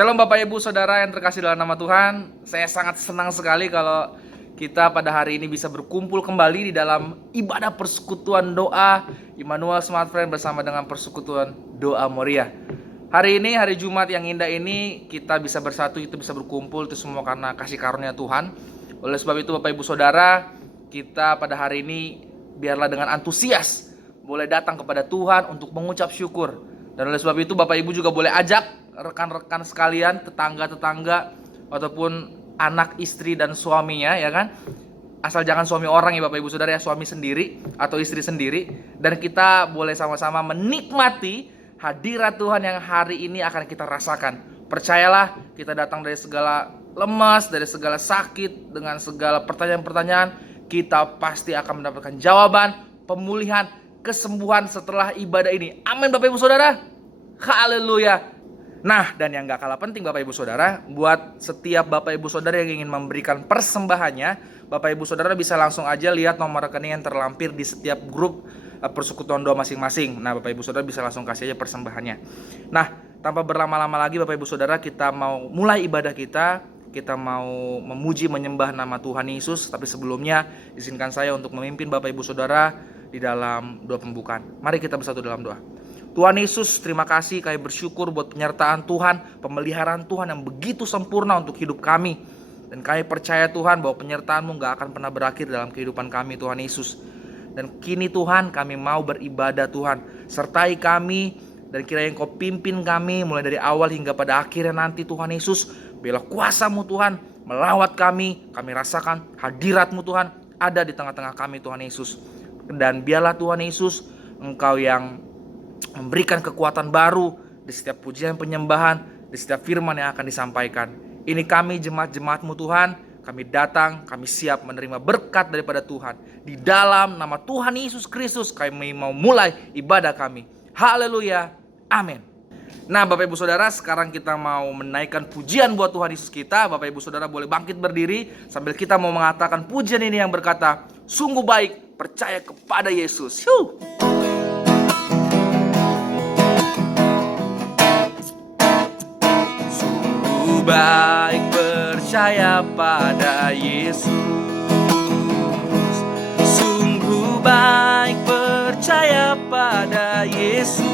Shalom Bapak Ibu Saudara yang terkasih dalam nama Tuhan. Saya sangat senang sekali kalau kita pada hari ini bisa berkumpul kembali di dalam ibadah persekutuan doa Immanuel Smart Friend bersama dengan persekutuan doa Moria. Hari ini, hari Jumat yang indah ini, kita bisa bersatu, itu bisa berkumpul, itu semua karena kasih karunia Tuhan. Oleh sebab itu Bapak Ibu Saudara, kita pada hari ini biarlah dengan antusias boleh datang kepada Tuhan untuk mengucap syukur. Dan oleh sebab itu Bapak Ibu juga boleh ajak rekan-rekan sekalian, tetangga-tetangga, ataupun anak, istri, dan suaminya, ya kan? Asal jangan suami orang ya Bapak Ibu Saudara, ya suami sendiri atau istri sendiri. Dan kita boleh sama-sama menikmati hadirat Tuhan yang hari ini akan kita rasakan. Percayalah, kita datang dari segala lemas, dari segala sakit, dengan segala pertanyaan-pertanyaan, kita pasti akan mendapatkan jawaban, pemulihan, kesembuhan setelah ibadah ini. Amin Bapak Ibu Saudara. Haleluya. Nah, dan yang gak kalah penting Bapak Ibu Saudara, buat setiap Bapak Ibu Saudara yang ingin memberikan persembahannya, Bapak Ibu Saudara bisa langsung aja lihat nomor rekening yang terlampir di setiap grup persekutuan doa masing-masing. Nah, Bapak Ibu Saudara bisa langsung kasih aja persembahannya. Nah, tanpa berlama-lama lagi Bapak Ibu Saudara, kita mau mulai ibadah kita. Kita mau memuji menyembah nama Tuhan Yesus. Tapi sebelumnya izinkan saya untuk memimpin Bapak Ibu Saudara di dalam doa pembukaan. Mari kita bersatu dalam doa. Tuhan Yesus, terima kasih, kami bersyukur buat penyertaan Tuhan, pemeliharaan Tuhan yang begitu sempurna untuk hidup kami. Dan kami percaya Tuhan bahwa penyertaan-Mu gak akan pernah berakhir dalam kehidupan kami Tuhan Yesus. Dan kini Tuhan kami mau beribadah Tuhan. Sertai kami dan kiranya Engkau pimpin kami mulai dari awal hingga pada akhirnya nanti Tuhan Yesus. Biarlah kuasa-Mu Tuhan melawat kami rasakan hadirat-Mu Tuhan ada di tengah-tengah kami Tuhan Yesus. Dan biarlah Tuhan Yesus Engkau yang memberikan kekuatan baru di setiap pujian penyembahan, di setiap firman yang akan disampaikan. Ini kami jemaat-jemaat-Mu Tuhan, kami datang, kami siap menerima berkat daripada Tuhan. Di dalam nama Tuhan Yesus Kristus kami mau mulai ibadah kami. Haleluya, amin. Nah Bapak Ibu Saudara, sekarang kita mau menaikkan pujian buat Tuhan Yesus kita. Bapak Ibu Saudara boleh bangkit berdiri sambil kita mau mengatakan pujian ini yang berkata, sungguh baik percaya kepada Yesus. Baik percaya pada Yesus, sungguh baik percaya pada Yesus.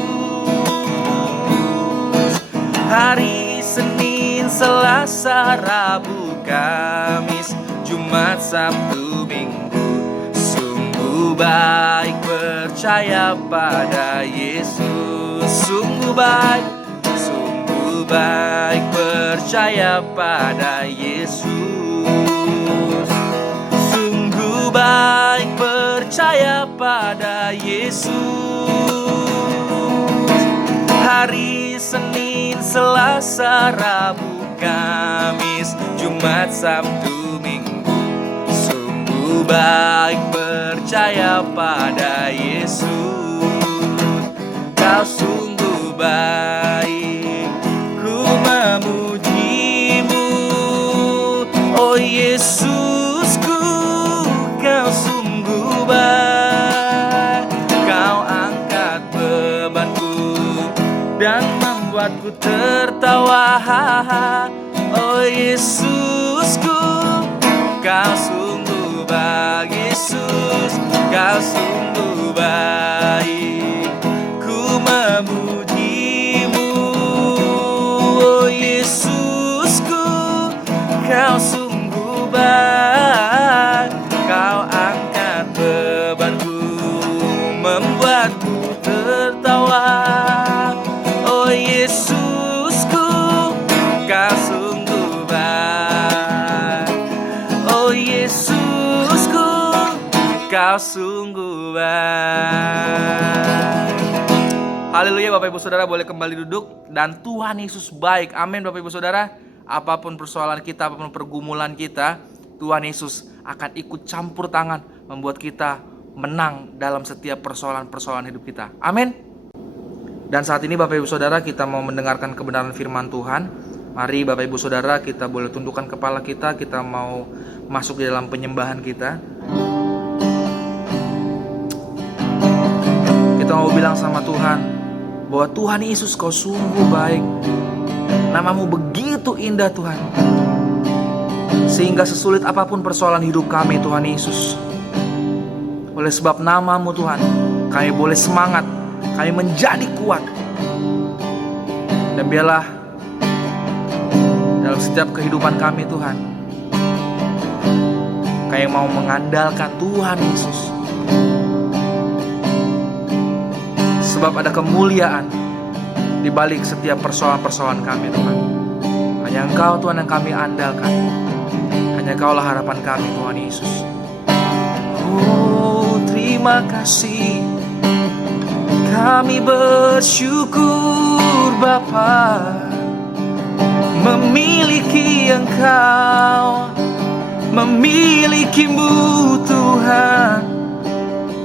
Hari Senin, Selasa, Rabu, Kamis, Jumat, Sabtu, Minggu, sungguh baik percaya pada Yesus. Sungguh baik percaya pada Yesus. Sungguh baik percaya pada Yesus. Hari Senin, Selasa, Rabu, Kamis, Jumat, Sabtu, Minggu, sungguh baik percaya pada Yesus. Kau sungguh baik, memuji-Mu, oh Yesusku, Kau sungguh baik. Kau angkat bebanku dan membuatku tertawa, oh Yesusku, Kau sungguh baik. Yesus, Kau sungguh baik, ku memuji-Mu, Kau sungguh baik. Kau angkat bebanku, membuatku tertawa, oh Yesusku, Kau sungguh baik. Oh Yesusku, Kau sungguh baik. Haleluya Bapak Ibu Saudara, boleh kembali duduk. Dan Tuhan Yesus baik, amin Bapak Ibu Saudara. Apapun persoalan kita, apapun pergumulan kita, Tuhan Yesus akan ikut campur tangan membuat kita menang dalam setiap persoalan-persoalan hidup kita. Amin. Dan saat ini Bapak Ibu Saudara, kita mau mendengarkan kebenaran firman Tuhan. Mari Bapak Ibu Saudara, kita boleh tundukkan kepala kita mau masuk di dalam penyembahan kita. Kita mau bilang sama Tuhan, bahwa Tuhan Yesus Kau sungguh baik. Nama-Mu begitu indah Tuhan, sehingga sesulit apapun persoalan hidup kami Tuhan Yesus, oleh sebab nama-Mu Tuhan, kami boleh semangat, kami menjadi kuat. Dan biarlah dalam setiap kehidupan kami Tuhan, kami mau mengandalkan Tuhan Yesus, sebab ada kemuliaan di balik setiap persoalan-persoalan kami Tuhan. Hanya Engkau Tuhan yang kami andalkan, hanya Engkau lah harapan kami Tuhan Yesus. Oh, terima kasih, kami bersyukur Bapa, memiliki Engkau, memiliki-Mu Tuhan.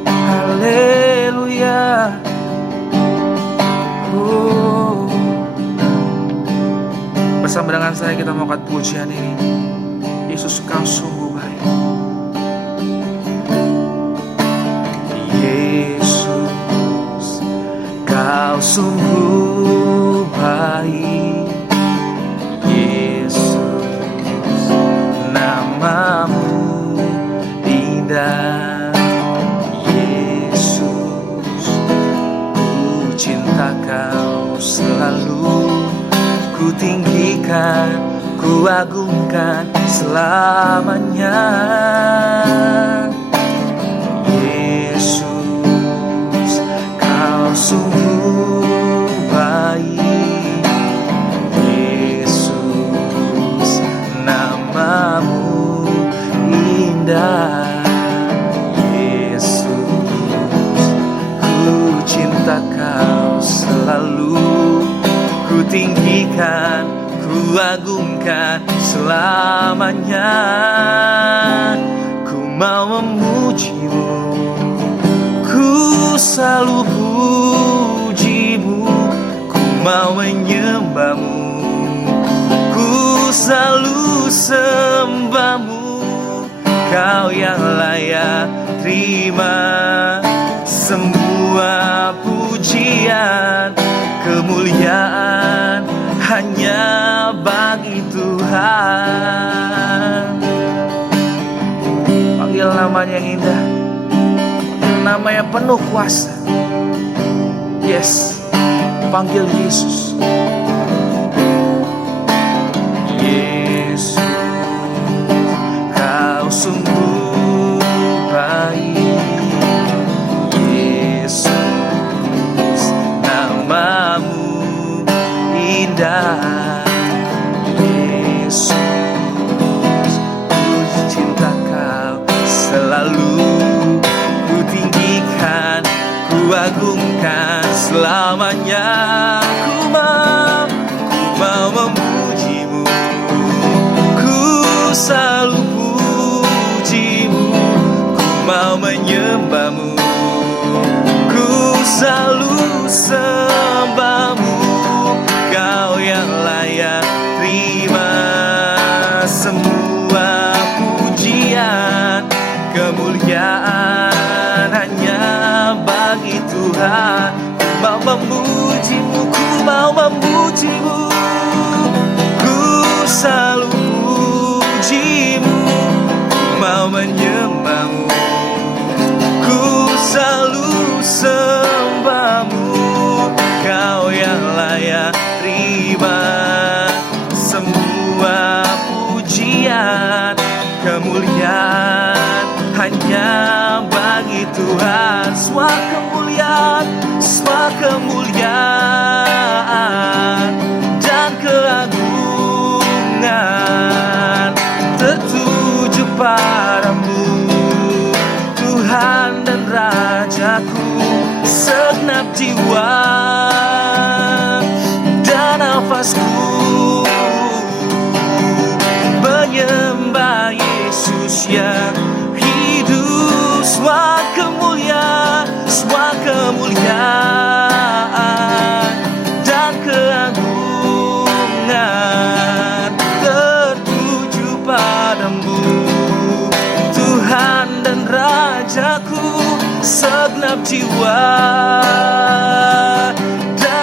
Haleluya. Oh. Bersama dengan saya kita mau angkat pujian ini. Yesus Kau sungguh baik. Yesus Kau sungguh baik. Yesus nama-Mu indah. Yesus ku cinta Kau selalu, ku tinggikan, ku agungkan selamanya. Yesus Kau sungguh baik. Yesus nama-Mu indah. Yesus ku cinta Kau selalu, ku tinggikan, ku agungkan selamanya. Ku mau memuji-Mu, ku selalu puji-Mu. Ku mau menyembah-Mu, ku selalu sembah-Mu. Kau yang layak terima semua pujian, kemuliaan hanya bagi Tuhan. Panggil namanya yang indah, namanya penuh kuasa. Yes, panggil Yesus. Yesus Kau sungguh baik. Yesus nama-Mu indah. Yesus ku cinta Kau selalu, ku tinggikan, ku agungkan selamanya. Ku mau memuji-Mu, ku selalu puji-Mu. Ku mau menyembah-Mu, ku selalu sembah-Mu. Kau yang layak terima semua pujian, kemuliaan hanya bagi Tuhan. Ku mau memuji-Mu, ku mau memuji-Mu, ku selalu puji-Mu. Ku mau menyembah-Mu, ku selalu sembah-Mu. Kau yang layak terima semua pujian, kemuliaan hanya bagi Tuhan. Semua kemuliaan dan keagungan tertuju padamu, Tuhan dan Rajaku. Segenap jiwa dan nafasku menyembah Yesus yang hidup. Semua kemuliaan dan keagungan tertuju padamu, Tuhan dan Rajaku. Segenap jiwa dan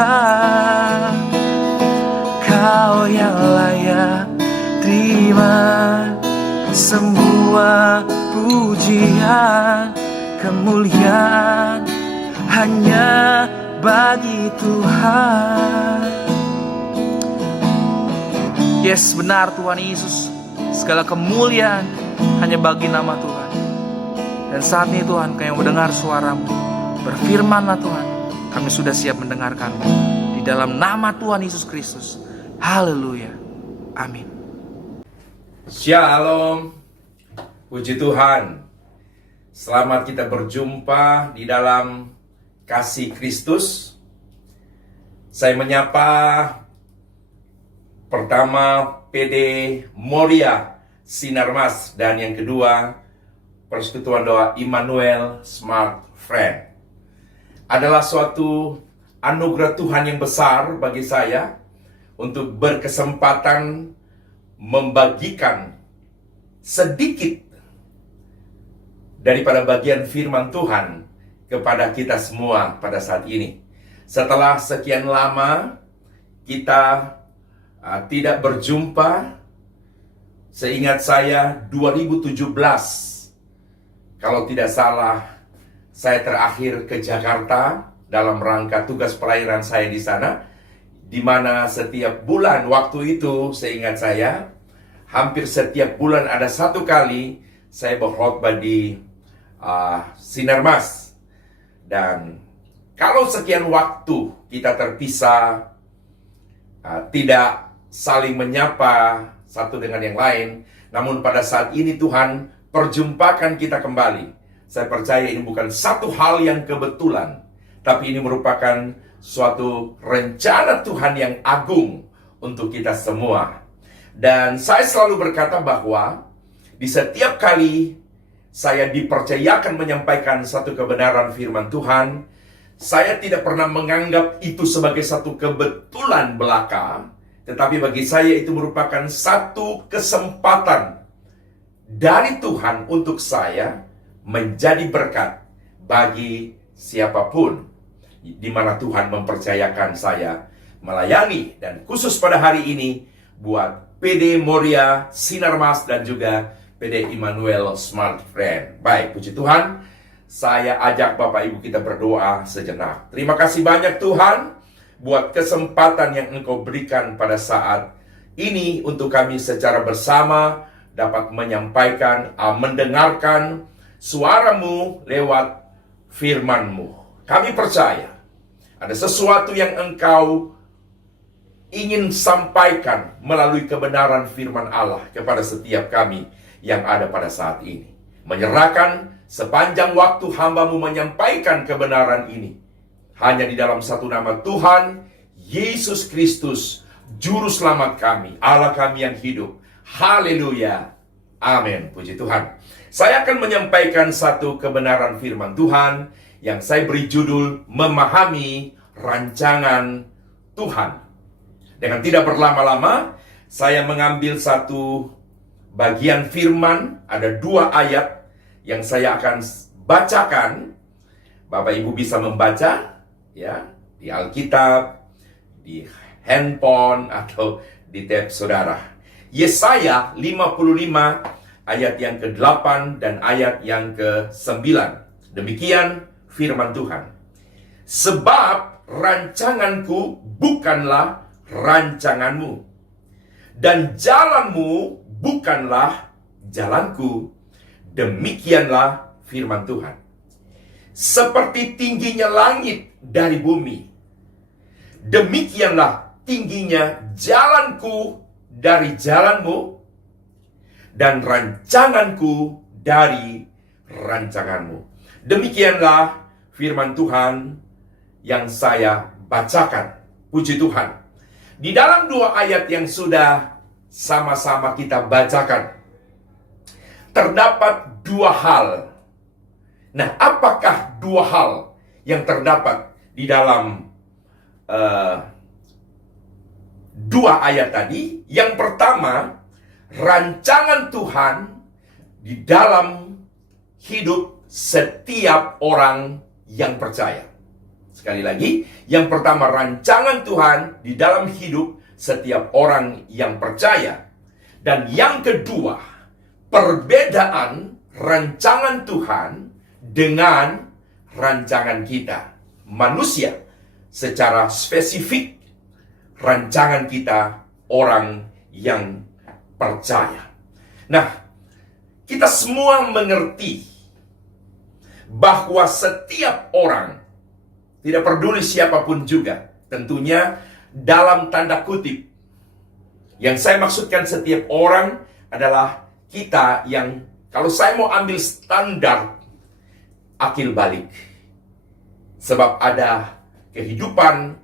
Tuhan, Kau yang layak terima semua pujian, kemuliaan hanya bagi Tuhan. Yes, benar Tuhan Yesus, segala kemuliaan hanya bagi nama Tuhan. Dan saat ini Tuhan, kami mendengar suara-Mu, berfirman-Lah Tuhan, kami sudah siap mendengarkan-Mu. Di dalam nama Tuhan Yesus Kristus. Haleluya. Amin. Shalom. Puji Tuhan. Selamat kita berjumpa di dalam kasih Kristus. Saya menyapa pertama PD Moria Sinarmas, dan yang kedua Persekutuan Doa Immanuel Smart Friend. Adalah suatu anugerah Tuhan yang besar bagi saya untuk berkesempatan membagikan sedikit daripada bagian firman Tuhan kepada kita semua pada saat ini. Setelah sekian lama kita tidak berjumpa, seingat saya 2017, kalau tidak salah, saya terakhir ke Jakarta dalam rangka tugas pelayanan saya di sana, di mana setiap bulan waktu itu, seingat saya, hampir setiap bulan ada satu kali saya berkhotbah di Sinarmas. Dan kalau sekian waktu kita terpisah, tidak saling menyapa satu dengan yang lain, namun pada saat ini Tuhan perjumpakan kita kembali. Saya percaya ini bukan satu hal yang kebetulan, tapi ini merupakan suatu rencana Tuhan yang agung untuk kita semua. Dan saya selalu berkata bahwa di setiap kali saya dipercayakan menyampaikan satu kebenaran firman Tuhan, saya tidak pernah menganggap itu sebagai satu kebetulan belaka, tetapi bagi saya itu merupakan satu kesempatan dari Tuhan untuk saya menjadi berkat bagi siapapun di mana Tuhan mempercayakan saya melayani. Dan khusus pada hari ini buat PD Moria Sinarmas dan juga PD Immanuel Smart Friend. Baik, puji Tuhan, saya ajak Bapak Ibu kita berdoa sejenak. Terima kasih banyak Tuhan buat kesempatan yang Engkau berikan pada saat ini untuk kami secara bersama dapat menyampaikan, mendengarkan suara-Mu lewat firman-Mu. Kami percaya ada sesuatu yang Engkau ingin sampaikan melalui kebenaran firman Allah kepada setiap kami yang ada pada saat ini. Menyerahkan sepanjang waktu hamba-Mu menyampaikan kebenaran ini hanya di dalam satu nama Tuhan Yesus Kristus, Juru Selamat kami, Allah kami yang hidup. Haleluya. Amin. Puji Tuhan. Saya akan menyampaikan satu kebenaran firman Tuhan yang saya beri judul Memahami Rancangan Tuhan. Dengan tidak berlama-lama, saya mengambil satu bagian firman, ada 2 ayat yang saya akan bacakan. Bapak Ibu bisa membaca ya di Alkitab, di handphone atau di tab saudara. Yesaya 55 ayat yang ke-8 dan ayat yang ke-9. Demikian firman Tuhan. Sebab rancanganku bukanlah rancanganmu, dan jalanmu bukanlah jalanku. Demikianlah firman Tuhan. Seperti tingginya langit dari bumi, demikianlah tingginya jalanku dari jalanmu, dan rancanganku dari rancanganmu. Demikianlah firman Tuhan yang saya bacakan. Puji Tuhan. Di dalam 2 ayat yang sudah sama-sama kita bacakan, terdapat 2 hal. Nah, apakah 2 hal yang terdapat di dalam 2 ayat tadi? Yang pertama, rancangan Tuhan di dalam hidup setiap orang yang percaya. Sekali lagi, yang pertama rancangan Tuhan di dalam hidup setiap orang yang percaya. Dan yang kedua, perbedaan rancangan Tuhan dengan rancangan kita. Manusia secara spesifik, rancangan kita orang yang percaya. Nah, kita semua mengerti bahwa setiap orang, tidak peduli siapapun juga, tentunya dalam tanda kutip, yang saya maksudkan setiap orang adalah kita yang, kalau saya mau ambil standar akil balik, sebab ada kehidupan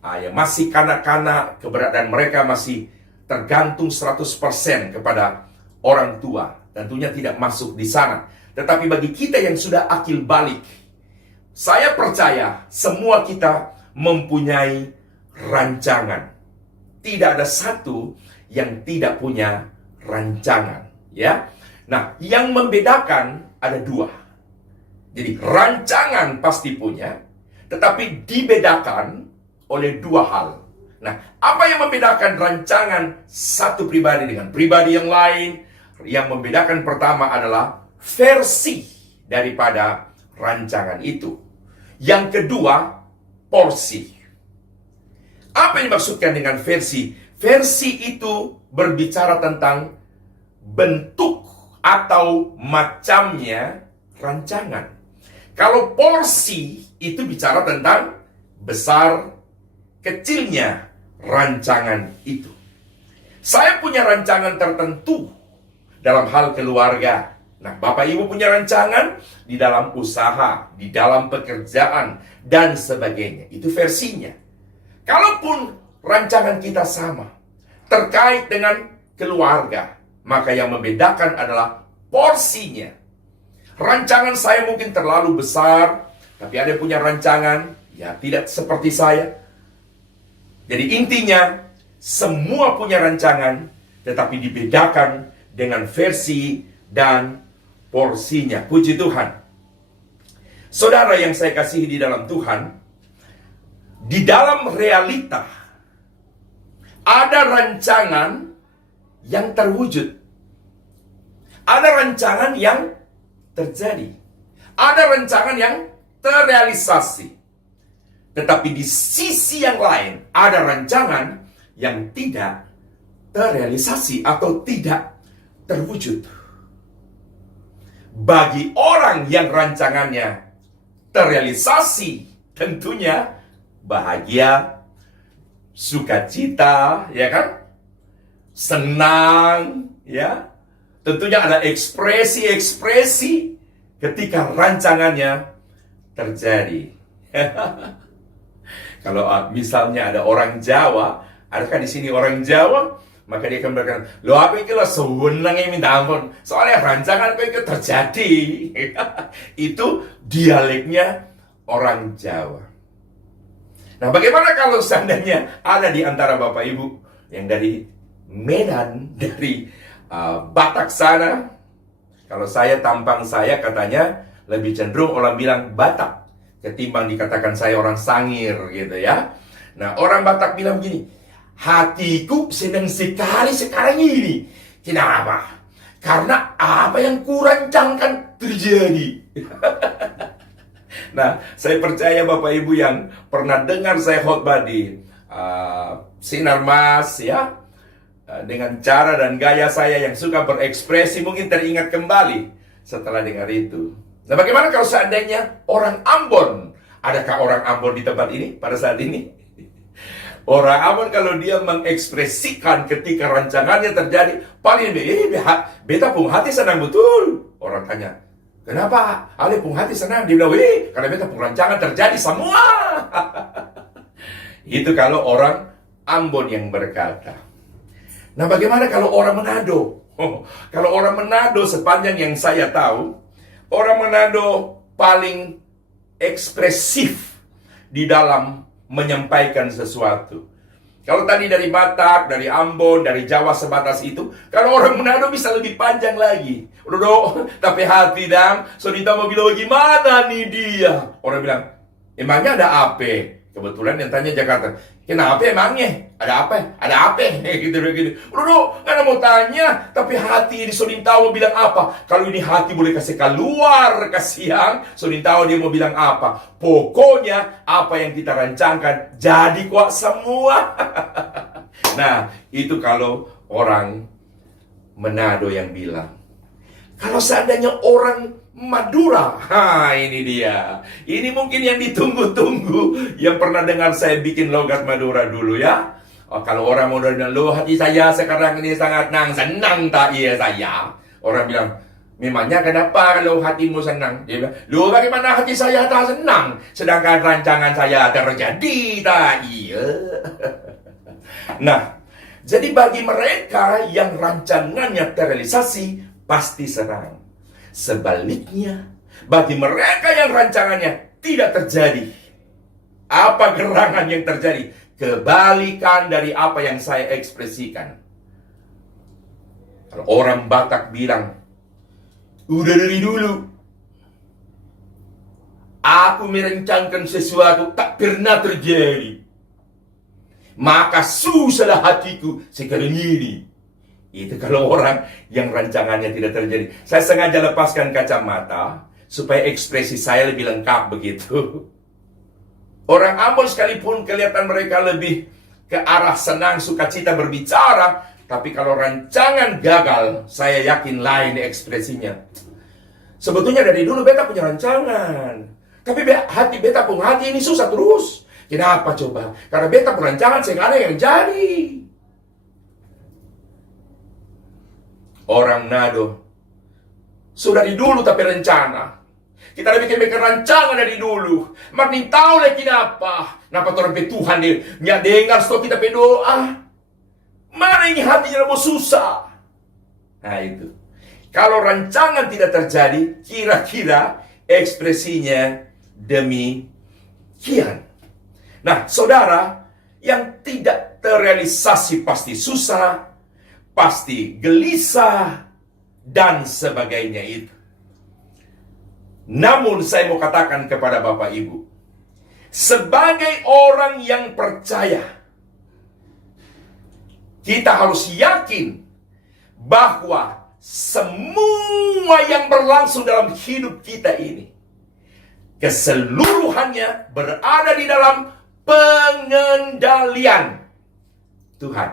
yang masih kanak-kanak, keberadaan mereka masih tergantung 100% kepada orang tua. Tentunya tidak masuk di sana. Tetapi bagi kita yang sudah akil balik, saya percaya semua kita mempunyai rancangan. Tidak ada satu yang tidak punya rancangan, ya. Nah, yang membedakan ada dua. Jadi rancangan pasti punya, tetapi dibedakan oleh dua hal. Nah, apa yang membedakan rancangan satu pribadi dengan pribadi yang lain? Yang membedakan pertama adalah versi daripada rancangan itu. Yang kedua, porsi. Apa yang dimaksudkan dengan versi? Versi itu berbicara tentang bentuk atau macamnya rancangan. Kalau porsi itu bicara tentang besar kecilnya rancangan itu. Saya punya rancangan tertentu dalam hal keluarga. Nah, Bapak Ibu punya rancangan di dalam usaha, di dalam pekerjaan, dan sebagainya. Itu versinya. Kalaupun rancangan kita sama, terkait dengan keluarga, maka yang membedakan adalah porsinya. Rancangan saya mungkin terlalu besar, tapi ada yang punya rancangan, ya tidak seperti saya. Jadi intinya, semua punya rancangan, tetapi dibedakan dengan versi dan porsinya. Puji Tuhan. Saudara yang saya kasihi di dalam Tuhan, di dalam realita, ada rancangan yang terwujud. Ada rancangan yang terjadi. Ada rancangan yang terrealisasi. Tetapi di sisi yang lain, ada rancangan yang tidak terrealisasi atau tidak terwujud. Bagi orang yang rancangannya terrealisasi, tentunya bahagia, sukacita, ya kan? Senang, ya. Tentunya ada ekspresi-ekspresi ketika rancangannya terjadi. Kalau misalnya ada orang Jawa, adakah di sini orang Jawa? Maka dia akan berkata, lo apa itu lo sewenangnya minta ampun. Soalnya rancangan kok itu terjadi. Itu dialeknya orang Jawa. Nah, bagaimana kalau seandainya ada di antara Bapak Ibu yang dari Medan, dari Batak sana? Kalau saya, tampang saya katanya lebih cenderung orang bilang Batak ketimbang dikatakan saya orang Sangir gitu ya. Nah, orang Batak bilang begini, hatiku senang sekali sekarang ini. Kenapa? Karena apa yang kurancangkan terjadi. Nah, saya percaya Bapak Ibu yang pernah dengar saya khotbah di Sinar Mas ya, dengan cara dan gaya saya yang suka berekspresi, mungkin teringat kembali setelah dengar itu. Nah, bagaimana kalau seandainya orang Ambon? Adakah orang Ambon di tempat ini pada saat ini? Orang Ambon kalau dia mengekspresikan ketika rancangannya terjadi, paling beta pun hati senang betul. Orang tanya, kenapa? Ale pun hati senang. Dia bilang, karena beta pun rancangan terjadi semua. Itu kalau orang Ambon yang berkata. Nah, bagaimana kalau orang Manado? Kalau orang Manado, sepanjang yang saya tahu, orang Manado paling ekspresif di dalam menyampaikan sesuatu. Kalau tadi dari Batak, dari Ambon, dari Jawa sebatas itu, kalau orang Manado bisa lebih panjang lagi. Udah, tapi hati dang, so ditambah bilang gimana nih dia? Orang bilang, Emangnya ada apa? Kebetulan yang tanya Jakarta, kenapa emangnya? Ada apa? Ada apa? Gitu. Bro, karena mau tanya, tapi hati ini Sonin tahu mau bilang apa. Kalau ini hati boleh kasih keluar, kasihan. Sonin tahu dia mau bilang apa. Pokoknya apa yang kita rancangkan jadi kok semua. Nah, itu kalau orang Manado yang bilang. Kalau seandainya orang Madura, ini dia. Ini mungkin yang ditunggu-tunggu. Yang pernah dengar saya bikin logat Madura dulu ya. Oh, kalau orang Madura bilang, loh hati saya sekarang ini sangat senang tak? Iya saya. Orang bilang, memangnya kenapa kalau hatimu senang? Dia bilang, loh bagaimana hati saya tak senang? Sedangkan rancangan saya terjadi tak? Iya. Nah, jadi bagi mereka yang rancangannya terrealisasi, pasti senang. Sebaliknya, bagi mereka yang rancangannya tidak terjadi, apa gerangan yang terjadi? Kebalikan dari apa yang saya ekspresikan. Kalau orang Batak bilang, udah dari dulu aku merencanakan sesuatu tak pernah terjadi, maka susahlah hatiku sekarang ini. Itu kalau orang yang rancangannya tidak terjadi. Saya sengaja lepaskan kacamata supaya ekspresi saya lebih lengkap begitu. Orang Ambon sekalipun kelihatan mereka lebih ke arah senang, sukacita berbicara, tapi kalau rancangan gagal, saya yakin lain ekspresinya. Sebetulnya dari dulu beta punya rancangan, tapi hati beta pun hati ini susah terus. Kenapa coba? Karena beta pun rancangan saya nggak ada yang jadi. Orang Nado sudah di dulu tapi rencana. Kita udah bikin rancangan dari dulu. Makin tahu lagi kenapa. Kenapa orang Tuhan dia nggak dengar stop kita berdoa. Mana ini hatinya mau susah. Nah itu. Kalau rancangan tidak terjadi, kira-kira ekspresinya demikian. Nah, saudara, yang tidak terrealisasi pasti susah, pasti gelisah, dan sebagainya itu. Namun saya mau katakan kepada Bapak Ibu, sebagai orang yang percaya, kita harus yakin bahwa semua yang berlangsung dalam hidup kita ini, keseluruhannya berada di dalam pengendalian Tuhan.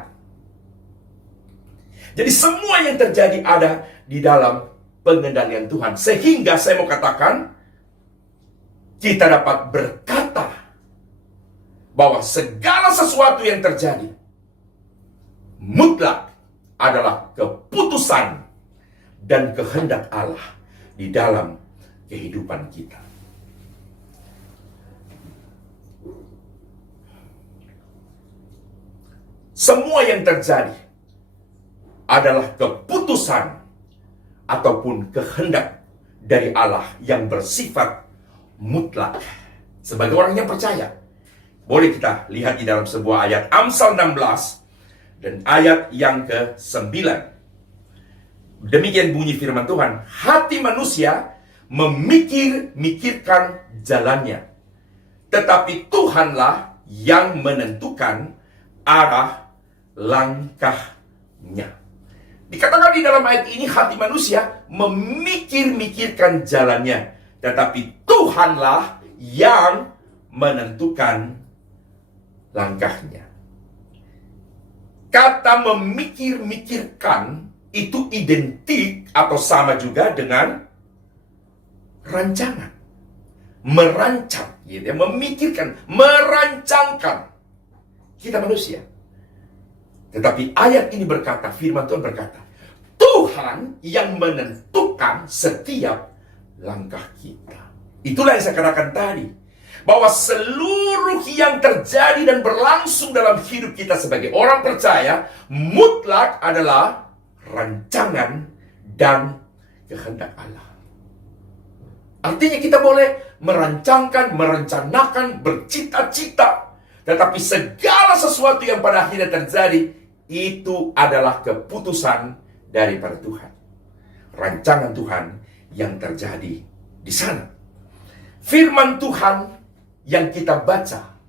Jadi semua yang terjadi ada di dalam pengendalian Tuhan. Sehingga saya mau katakan, kita dapat berkata bahwa segala sesuatu yang terjadi mutlak adalah keputusan dan kehendak Allah di dalam kehidupan kita. Semua yang terjadi adalah keputusan ataupun kehendak dari Allah yang bersifat mutlak. Sebagai orang yang percaya, boleh kita lihat di dalam sebuah ayat Amsal 16 dan ayat yang ke-9. Demikian bunyi firman Tuhan, hati manusia memikirkan jalannya, tetapi Tuhanlah yang menentukan arah langkahnya. Dikatakan di dalam ayat ini, hati manusia memikirkan jalannya, tetapi Tuhanlah yang menentukan langkahnya. Kata memikirkan itu identik atau sama juga dengan rancangan. Merancang, gitu ya, memikirkan, merancangkan. Kita manusia. Tetapi ayat ini berkata, firman Tuhan berkata, Tuhan yang menentukan setiap langkah kita. Itulah yang saya katakan tadi, bahwa seluruh yang terjadi dan berlangsung dalam hidup kita sebagai orang percaya, mutlak adalah rancangan dan kehendak Allah. Artinya kita boleh merancangkan, merencanakan, bercita-cita, tetapi segala sesuatu yang pada akhirnya terjadi, itu adalah keputusan daripada Tuhan. Rancangan Tuhan yang terjadi di sana. Firman Tuhan yang kita baca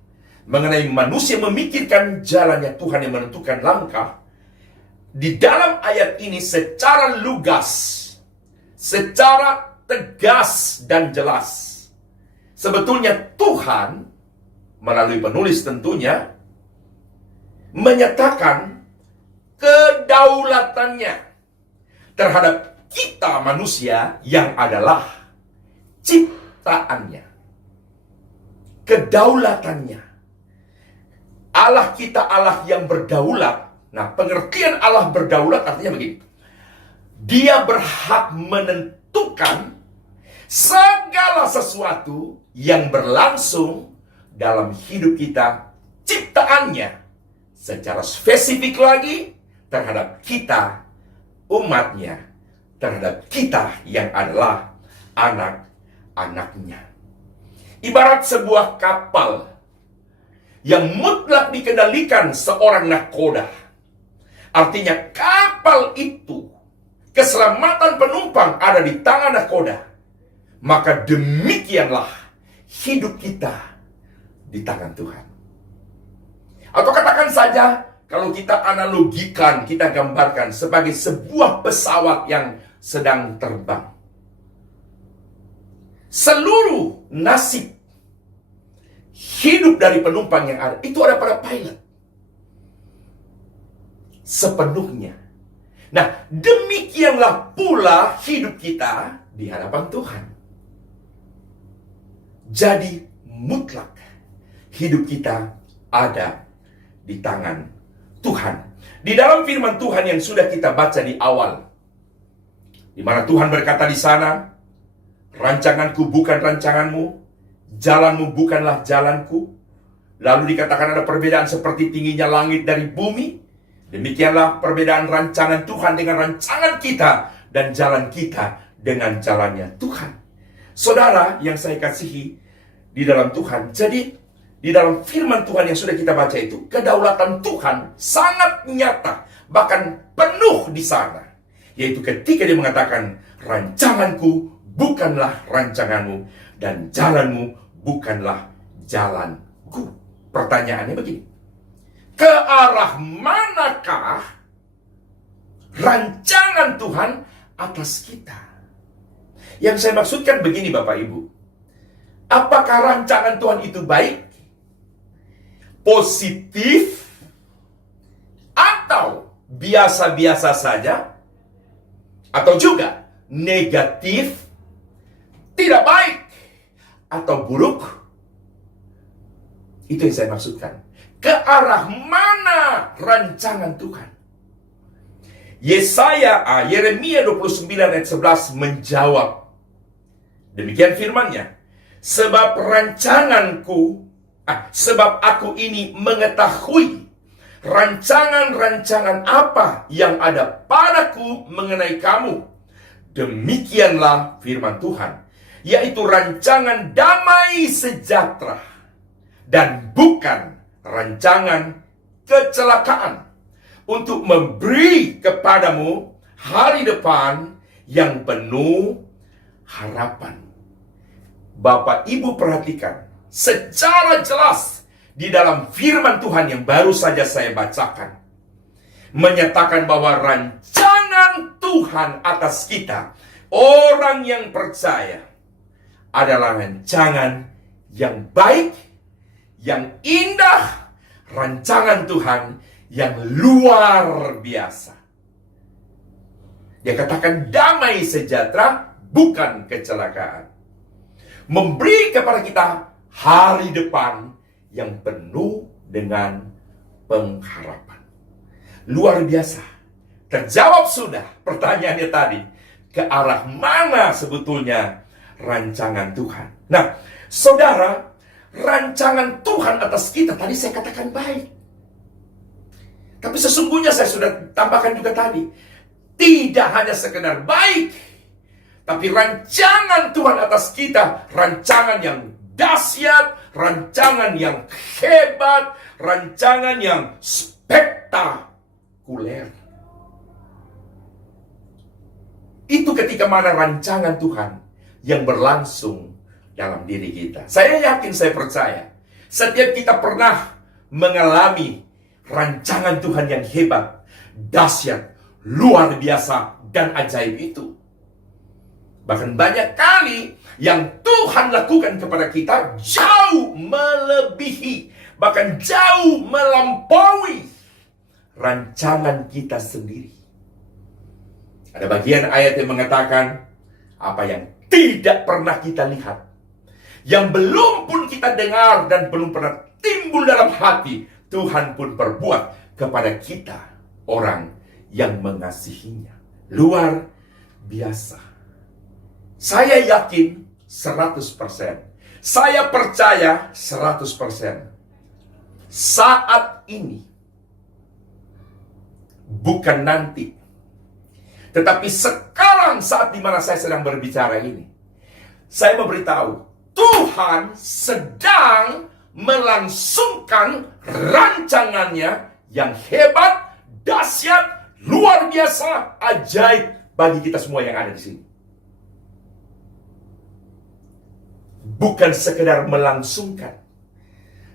mengenai manusia memikirkan jalannya, Tuhan yang menentukan langkah, di dalam ayat ini secara lugas, secara tegas dan jelas, sebetulnya Tuhan melalui penulis tentunya menyatakan kedaulatannya terhadap kita manusia yang adalah ciptaannya. Kedaulatannya. Allah kita Allah yang berdaulat. Nah, pengertian Allah berdaulat artinya begini. Dia berhak menentukan segala sesuatu yang berlangsung dalam hidup kita, ciptaannya. Secara spesifik lagi terhadap kita, umatnya, terhadap kita yang adalah anak-anaknya. Ibarat sebuah kapal yang mutlak dikendalikan seorang nahkoda. Artinya kapal itu, keselamatan penumpang ada di tangan nahkoda. Maka demikianlah hidup kita di tangan Tuhan. Atau katakan saja, kalau kita analogikan, kita gambarkan sebagai sebuah pesawat yang sedang terbang. Seluruh nasib hidup dari penumpang yang ada, itu ada pada pilot. Sepenuhnya. Nah, demikianlah pula hidup kita di hadapan Tuhan. Jadi mutlak hidup kita ada di tangan Tuhan. Di dalam firman Tuhan yang sudah kita baca di awal, di mana Tuhan berkata di sana, rancanganku bukan rancanganmu, jalanmu bukanlah jalanku. Lalu dikatakan ada perbedaan seperti tingginya langit dari bumi. Demikianlah perbedaan rancangan Tuhan dengan rancangan kita, dan jalan kita dengan jalannya Tuhan. Saudara yang saya kasihi di dalam Tuhan, jadi di dalam firman Tuhan yang sudah kita baca itu, kedaulatan Tuhan sangat nyata, bahkan penuh di sana. Yaitu ketika dia mengatakan, rancanganku bukanlah rancanganmu, dan jalanmu bukanlah jalanku. Pertanyaannya begini, ke arah manakah rancangan Tuhan atas kita? Yang saya maksudkan begini Bapak Ibu, apakah rancangan Tuhan itu baik, positif, atau biasa-biasa saja, atau juga negatif, tidak baik, atau buruk? Itu yang saya maksudkan. Ke arah mana rancangan Tuhan? Yeremia 29 ayat 11 menjawab. Demikian firman-Nya. Sebab aku ini mengetahui rancangan-rancangan apa yang ada padaku mengenai kamu. Demikianlah firman Tuhan, yaitu rancangan damai sejahtera dan bukan rancangan kecelakaan, untuk memberi kepadamu hari depan yang penuh harapan. Bapak Ibu perhatikan secara jelas di dalam firman Tuhan yang baru saja saya bacakan, menyatakan bahwa rancangan Tuhan atas kita, orang yang percaya, adalah rancangan yang baik, yang indah, rancangan Tuhan yang luar biasa. Dia katakan damai sejahtera, bukan kecelakaan. Memberi kepada kita hari depan yang penuh dengan pengharapan. Luar biasa. Terjawab sudah pertanyaannya tadi. Ke arah mana sebetulnya rancangan Tuhan? Nah, saudara, rancangan Tuhan atas kita tadi saya katakan baik. Tapi sesungguhnya saya sudah tambahkan juga tadi, tidak hanya sekedar baik, tapi rancangan Tuhan atas kita, rancangan yang dahsyat, rancangan yang hebat, rancangan yang spektakuler. Itu ketika mana rancangan Tuhan yang berlangsung dalam diri kita. Saya yakin, saya percaya, setiap kita pernah mengalami rancangan Tuhan yang hebat, dahsyat, luar biasa, dan ajaib itu. Bahkan banyak kali yang Tuhan lakukan kepada kita jauh melebihi, bahkan jauh melampaui rancangan kita sendiri. Ada bagian ayat yang mengatakan, apa yang tidak pernah kita lihat, yang belum pun kita dengar dan belum pernah timbul dalam hati, Tuhan pun perbuat kepada kita, orang yang mengasihinya. Luar biasa. Saya yakin 100%. Saya percaya 100%. Saat ini, bukan nanti, tetapi sekarang saat dimana saya sedang berbicara ini, saya memberitahu, Tuhan sedang melangsungkan rancangannya yang hebat, dahsyat, luar biasa, ajaib bagi kita semua yang ada di sini. Bukan sekedar melangsungkan,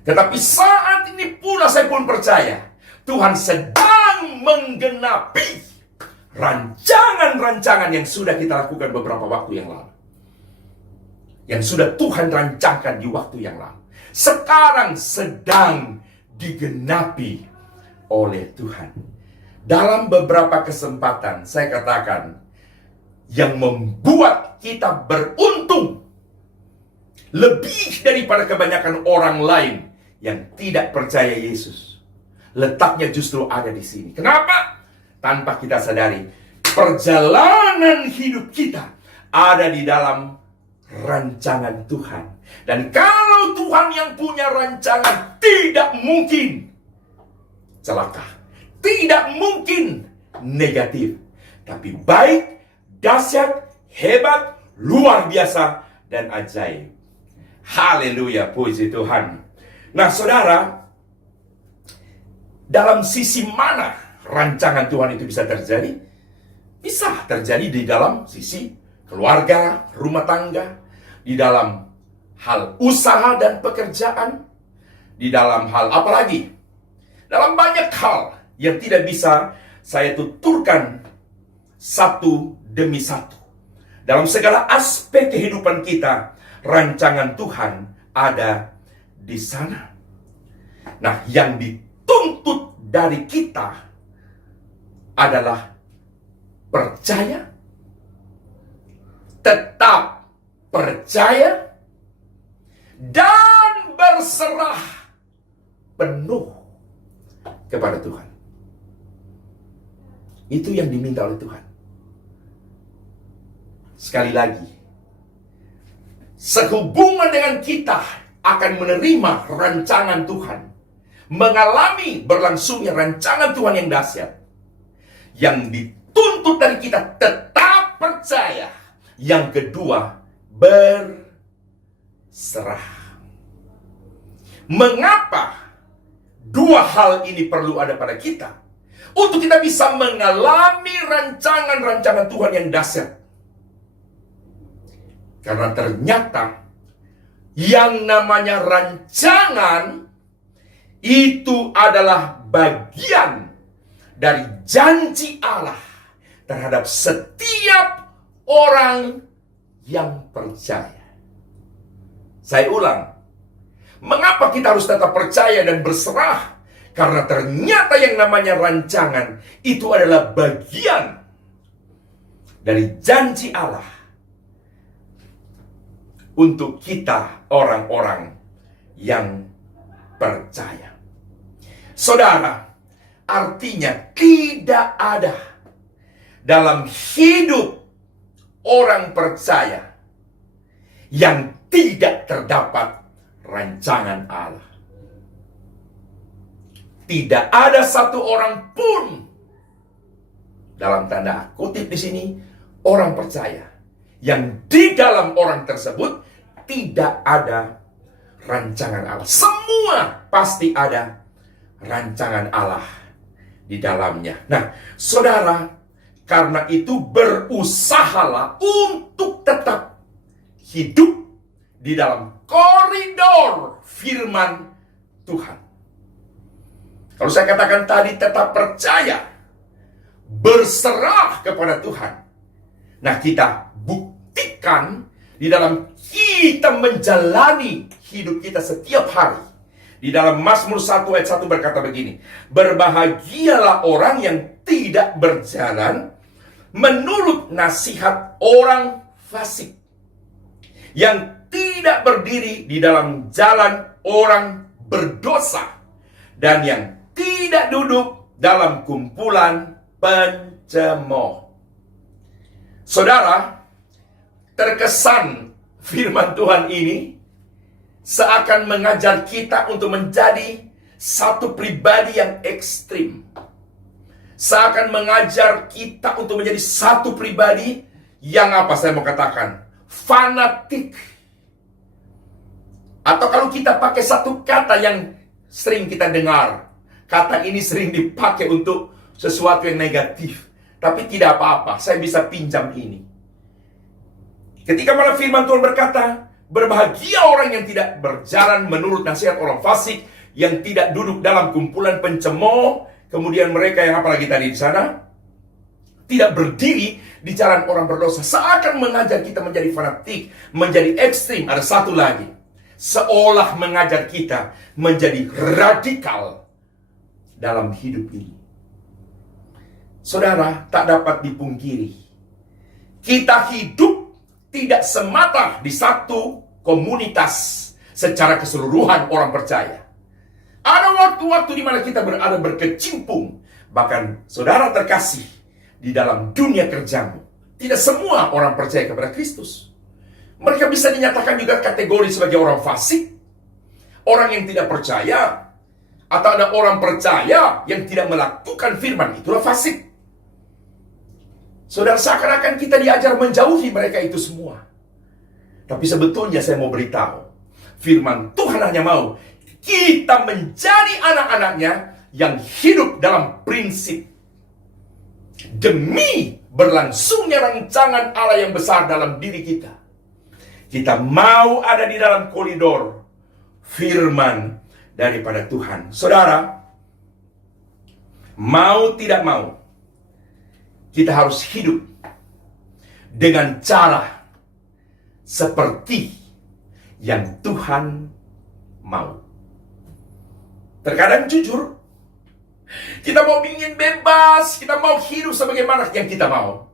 tetapi saat ini pula saya pun percaya Tuhan sedang menggenapi rancangan-rancangan yang sudah kita lakukan beberapa waktu yang lalu, yang sudah Tuhan rancangkan di waktu yang lalu, sekarang sedang digenapi oleh Tuhan. Dalam beberapa kesempatan saya katakan, yang membuat kita beruntung lebih daripada kebanyakan orang lain yang tidak percaya Yesus, letaknya justru ada di sini. Kenapa? Tanpa kita sadari, perjalanan hidup kita ada di dalam rancangan Tuhan. Dan kalau Tuhan yang punya rancangan, tidak mungkin celaka, tidak mungkin negatif, tapi baik, dahsyat, hebat, luar biasa, dan ajaib. Haleluya, puji Tuhan. Nah, saudara, dalam sisi mana rancangan Tuhan itu bisa terjadi? Bisa terjadi di dalam sisi keluarga, rumah tangga, di dalam hal usaha dan pekerjaan, di dalam hal apa lagi? Dalam banyak hal yang tidak bisa saya tuturkan satu demi satu. Dalam segala aspek kehidupan kita, rancangan Tuhan ada di sana. Nah, yang dituntut dari kita adalah percaya, tetap percaya, dan berserah penuh kepada Tuhan. Itu yang diminta oleh Tuhan. Sekali lagi, sehubungan dengan kita akan menerima rancangan Tuhan, mengalami berlangsungnya rancangan Tuhan yang dahsyat, yang dituntut dari kita tetap percaya. Yang kedua, berserah. Mengapa dua hal ini perlu ada pada kita? Untuk kita bisa mengalami rancangan-rancangan Tuhan yang dahsyat. Karena ternyata yang namanya rancangan itu adalah bagian dari janji Allah terhadap setiap orang yang percaya. Saya ulang, mengapa kita harus tetap percaya dan berserah? Karena ternyata yang namanya rancangan itu adalah bagian dari janji Allah untuk kita orang-orang yang percaya. Saudara, artinya tidak ada dalam hidup orang percaya yang tidak terdapat rancangan Allah. Tidak ada satu orang pun, dalam tanda kutip di sini, orang percaya yang di dalam orang tersebut tidak ada rancangan Allah. Semua pasti ada rancangan Allah di dalamnya. Nah, saudara, karena itu berusahalah untuk tetap hidup di dalam koridor firman Tuhan. Kalau saya katakan tadi, tetap percaya, berserah kepada Tuhan. Nah, kita buktikan di dalam kita menjalani hidup kita setiap hari. Di dalam Mazmur 1 ayat 1 berkata begini, berbahagialah orang yang tidak berjalan menurut nasihat orang fasik, yang tidak berdiri di dalam jalan orang berdosa, dan yang tidak duduk dalam kumpulan pencemooh. Saudara, terkesan firman Tuhan ini seakan mengajar kita untuk menjadi satu pribadi yang ekstrim. Seakan mengajar kita untuk menjadi satu pribadi yang apa saya mau katakan? Fanatik. Atau kalau kita pakai satu kata yang sering kita dengar, kata ini sering dipakai untuk sesuatu yang negatif. Tapi tidak apa-apa, saya bisa pinjam ini. Ketika malah firman Tuhan berkata, berbahagia orang yang tidak berjalan menurut nasihat orang fasik, yang tidak duduk dalam kumpulan pencemooh. Kemudian mereka yang apa lagi tadi di sana? Tidak berdiri di jalan orang berdosa. Seakan mengajar kita menjadi fanatik, menjadi ekstrim. Ada satu lagi, seolah mengajar kita menjadi radikal dalam hidup ini. Saudara, tak dapat dipungkiri, kita hidup tidak semata di satu komunitas secara keseluruhan orang percaya. Ada waktu-waktu di mana kita berada berkecimpung. Bahkan saudara terkasih, di dalam dunia kerjamu, tidak semua orang percaya kepada Kristus. Mereka bisa dinyatakan juga kategori sebagai orang fasik, orang yang tidak percaya, atau ada orang percaya yang tidak melakukan firman, itulah fasik. Saudara, seakan-akan kita diajar menjauhi mereka itu semua. Tapi sebetulnya saya mau beritahu, firman Tuhan hanya mau kita menjadi anak-anaknya yang hidup dalam prinsip demi berlangsungnya rancangan Allah yang besar dalam diri kita. Kita mau ada di dalam koridor firman daripada Tuhan. Saudara, mau tidak mau, kita harus hidup dengan cara seperti yang Tuhan mau. Terkadang jujur, kita mau ingin bebas, kita mau hidup sebagaimana yang kita mau.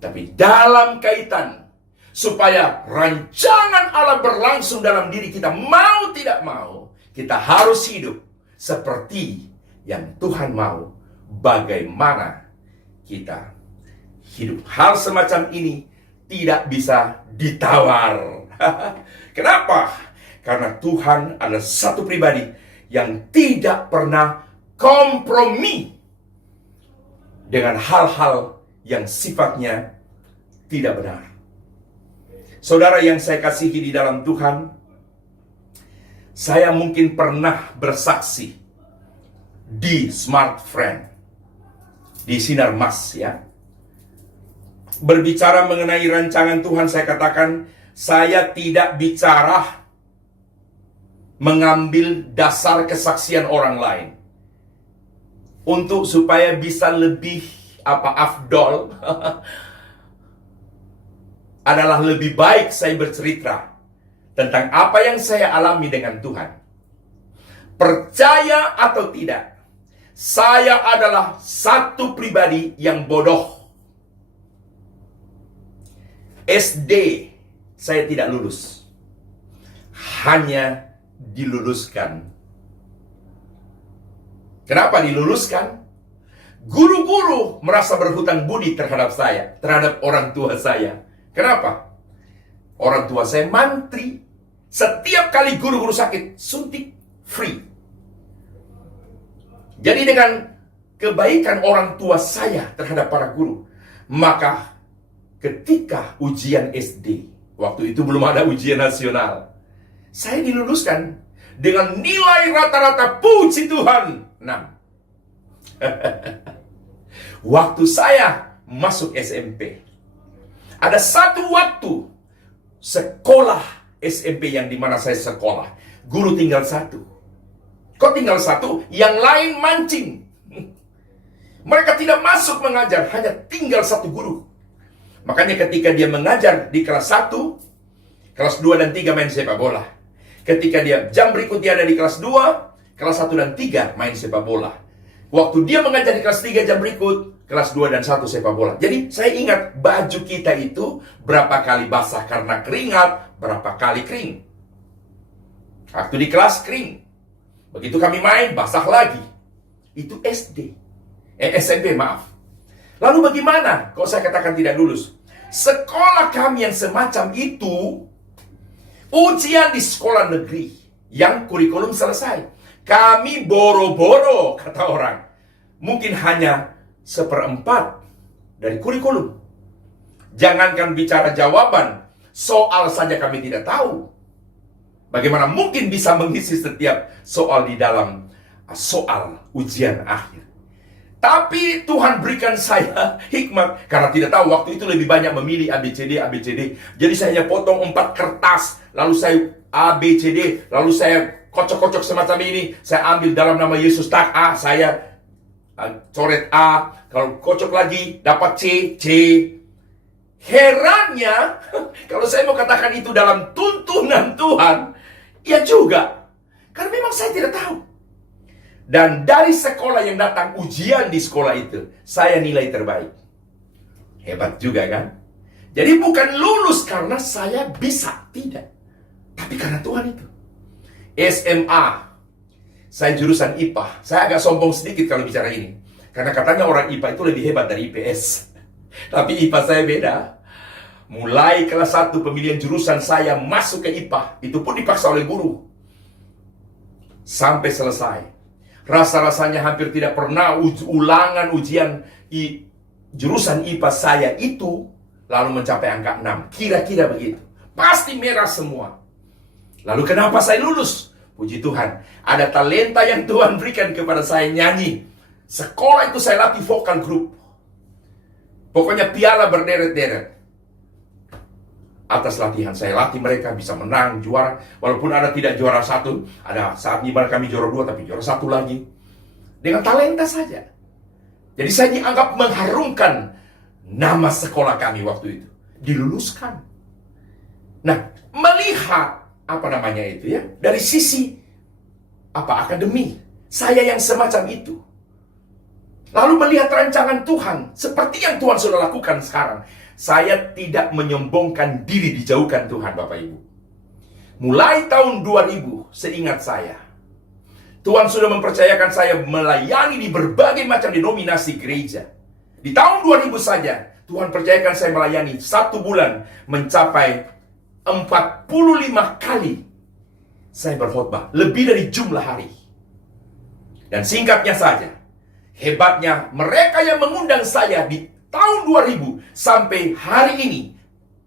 Tapi dalam kaitan supaya rancangan Allah berlangsung dalam diri kita, mau tidak mau, kita harus hidup seperti yang Tuhan mau. Bagaimana kita hidup? Hal semacam ini tidak bisa ditawar. Kenapa? Karena Tuhan adalah satu pribadi yang tidak pernah kompromi dengan hal-hal yang sifatnya tidak benar. Saudara yang saya kasihi di dalam Tuhan, saya mungkin pernah bersaksi di Smart Friend, di Sinar Mas ya. Berbicara mengenai rancangan Tuhan, saya katakan, saya tidak bicara mengambil dasar kesaksian orang lain untuk supaya bisa lebih afdol. Adalah lebih baik saya bercerita tentang apa yang saya alami dengan Tuhan. Percaya atau tidak, saya adalah satu pribadi yang bodoh. SD saya tidak lulus, hanya diluluskan. Kenapa diluluskan? Guru-guru merasa berhutang budi terhadap saya, terhadap orang tua saya. Kenapa? Orang tua saya mantri. Setiap kali guru-guru sakit, suntik free. Jadi dengan kebaikan orang tua saya terhadap para guru, maka ketika ujian SD, waktu itu belum ada ujian nasional, saya diluluskan dengan nilai rata-rata, puji Tuhan, 6. Waktu saya masuk SMP, ada satu waktu sekolah SMP yang dimana saya sekolah. Guru tinggal satu. Kok tinggal satu? Yang lain mancing. Mereka tidak masuk mengajar, hanya tinggal satu guru. Makanya ketika dia mengajar di kelas 1, kelas 2 dan 3 main sepak bola. Ketika dia jam berikutnya ada di kelas 2, kelas 1 dan 3 main sepak bola. Waktu dia mengajar di kelas 3 jam berikut, kelas 2 dan 1 sepak bola. Jadi saya ingat baju kita itu berapa kali basah karena keringat, berapa kali kering. Waktu di kelas kering. Begitu kami main, basah lagi. Itu SMP, maaf. Lalu bagaimana kalau saya katakan tidak lulus? Sekolah kami yang semacam itu, ujian di sekolah negeri yang kurikulum selesai. Kami boro-boro, kata orang. Mungkin hanya 1/4 dari kurikulum. Jangankan bicara jawaban, soal saja kami tidak tahu. Bagaimana mungkin bisa mengisi setiap soal di dalam soal ujian akhir. Tapi Tuhan berikan saya hikmat. Karena tidak tahu, waktu itu lebih banyak memilih ABCD. Jadi saya hanya potong 4 kertas. Lalu saya ABCD. Lalu saya kocok-kocok semacam ini. Saya ambil dalam nama Yesus, tak A. Saya coret A. Kalau kocok lagi, dapat C. Herannya, kalau saya mau katakan itu dalam tuntunan Tuhan, ya juga. Karena memang saya tidak tahu. Dan dari sekolah yang datang ujian di sekolah itu, saya nilai terbaik. Hebat juga kan? Jadi bukan lulus karena saya bisa, tidak. Tapi karena Tuhan itu. SMA, saya jurusan IPA. Saya agak sombong sedikit kalau bicara ini. Karena katanya orang IPA itu lebih hebat dari IPS. Tapi IPA saya beda. Mulai kelas 1 pemilihan jurusan saya masuk ke IPA. Itu pun dipaksa oleh guru. Sampai selesai. Rasa-rasanya hampir tidak pernah ulangan ujian jurusan IPA saya itu lalu mencapai angka 6. Kira-kira begitu. Pasti merah semua. Lalu kenapa saya lulus? Puji Tuhan. Ada talenta yang Tuhan berikan kepada saya nyanyi. Sekolah itu saya latih vokal grup. Pokoknya piala berderet-deret. Atas latihan saya latih mereka bisa menang, juara. Walaupun ada tidak juara 1, ada saat di mana kami juara 2 tapi juara 1 lagi. Dengan talenta saja. Jadi saya dianggap mengharumkan nama sekolah kami waktu itu. Diluluskan. Nah, melihat apa namanya itu ya, dari sisi akademi, saya yang semacam itu. Lalu melihat rancangan Tuhan seperti yang Tuhan sudah lakukan sekarang. Saya tidak menyombongkan diri, dijauhkan Tuhan, Bapak Ibu. Mulai tahun 2000, seingat saya, Tuhan sudah mempercayakan saya melayani di berbagai macam denominasi gereja. Di tahun 2000 saja, Tuhan percayakan saya melayani 1 bulan mencapai 45 kali saya berkhotbah, lebih dari jumlah hari. Dan singkatnya saja, hebatnya mereka yang mengundang saya di tahun 2000 sampai hari ini,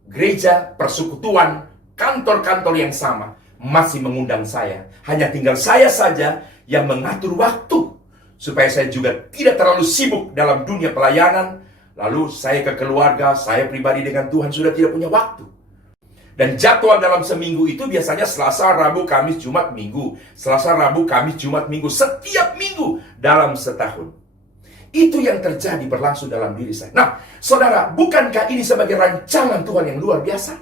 gereja, persekutuan, kantor-kantor yang sama masih mengundang saya. Hanya tinggal saya saja yang mengatur waktu supaya saya juga tidak terlalu sibuk dalam dunia pelayanan. Lalu saya ke keluarga, saya pribadi dengan Tuhan sudah tidak punya waktu. Dan jadwal dalam seminggu itu biasanya Selasa, Rabu, Kamis, Jumat, Minggu. Selasa, Rabu, Kamis, Jumat, Minggu. Setiap minggu dalam setahun. Itu yang terjadi berlangsung dalam diri saya. Nah, saudara, bukankah ini sebagai rancangan Tuhan yang luar biasa?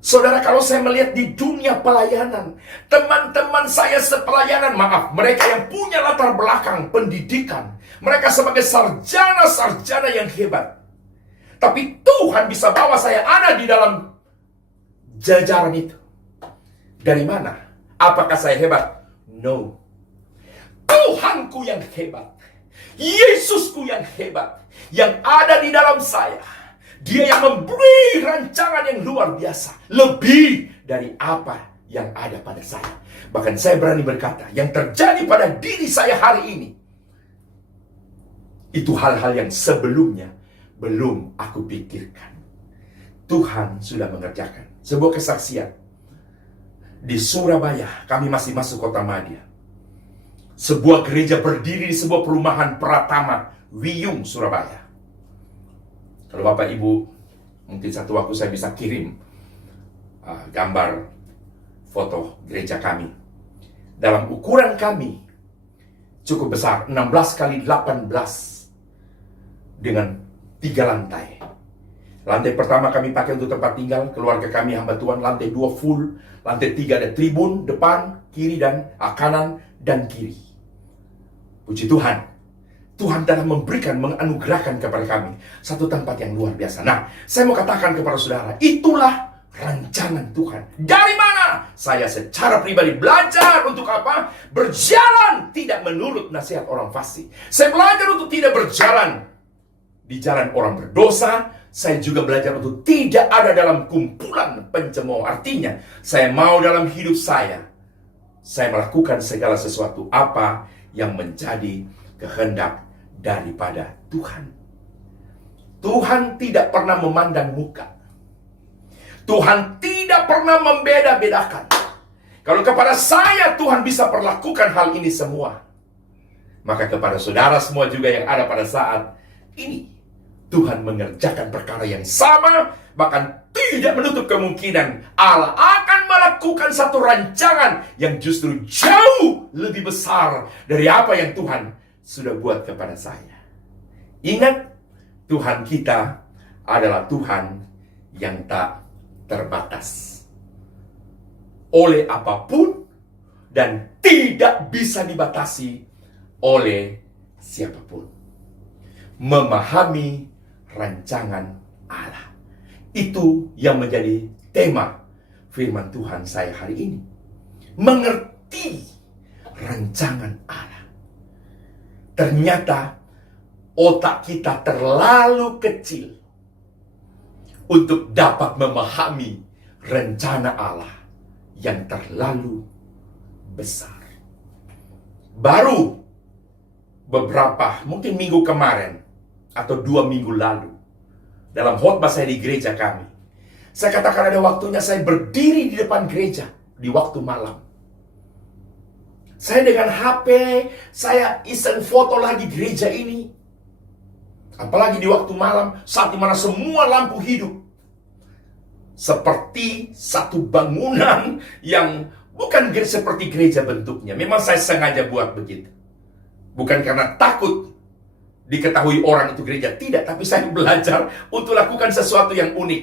Saudara, kalau saya melihat di dunia pelayanan, teman-teman saya sepelayanan, maaf, mereka yang punya latar belakang pendidikan, mereka sebagai sarjana-sarjana yang hebat. Tapi Tuhan bisa bawa saya ada di dalam jajaran itu. Dari mana? Apakah saya hebat? No. Tuhanku yang hebat. Yesusku yang hebat, yang ada di dalam saya. Dia yang memberi rancangan yang luar biasa, lebih dari apa yang ada pada saya. Bahkan saya berani berkata, yang terjadi pada diri saya hari ini, itu hal-hal yang sebelumnya belum aku pikirkan. Tuhan sudah mengerjakan. Sebuah kesaksian. Di Surabaya, kami masih masuk kota Madia. Sebuah gereja berdiri di sebuah perumahan Pratama, Wiyung, Surabaya. Kalau Bapak Ibu, mungkin satu waktu saya bisa kirim gambar foto gereja kami. Dalam ukuran kami cukup besar, 16 kali 18 dengan 3 lantai. Lantai pertama kami pakai untuk tempat tinggal keluarga kami hamba Tuhan. Lantai 2 full. Lantai 3 ada tribun depan, kiri dan kanan dan kiri. Puji Tuhan, Tuhan telah memberikan, menganugerahkan kepada kami satu tempat yang luar biasa. Nah, saya mau katakan kepada saudara, itulah rancangan Tuhan. Dari mana? Saya secara pribadi belajar untuk apa? Berjalan tidak menurut nasihat orang fasik. Saya belajar untuk tidak berjalan di jalan orang berdosa. Saya juga belajar untuk tidak ada dalam kumpulan pencemooh. Artinya, saya mau dalam hidup saya melakukan segala sesuatu apa yang menjadi kehendak daripada Tuhan. Tuhan tidak pernah memandang muka. Tuhan tidak pernah membeda-bedakan. Kalau kepada saya Tuhan bisa perlakukan hal ini semua, maka kepada saudara semua juga yang ada pada saat ini, Tuhan mengerjakan perkara yang sama, bahkan tidak menutup kemungkinan Allah akan melakukan satu rancangan yang justru jauh lebih besar dari apa yang Tuhan sudah buat kepada saya. Ingat, Tuhan kita adalah Tuhan yang tak terbatas oleh apapun dan tidak bisa dibatasi oleh siapapun. Memahami rancangan Allah, itu yang menjadi tema firman Tuhan saya hari ini. Mengerti rancangan Allah. Ternyata otak kita terlalu kecil untuk dapat memahami rencana Allah yang terlalu besar. Baru beberapa, mungkin minggu kemarin atau 2 minggu lalu, dalam khotbah saya di gereja kami, saya katakan ada waktunya saya berdiri di depan gereja di waktu malam. Saya dengan HP, saya iseng foto lagi gereja ini. Apalagi di waktu malam, saat dimana semua lampu hidup. Seperti satu bangunan yang bukan seperti gereja bentuknya. Memang saya sengaja buat begitu. Bukan karena takut diketahui orang itu gereja, tidak. Tapi saya belajar untuk lakukan sesuatu yang unik.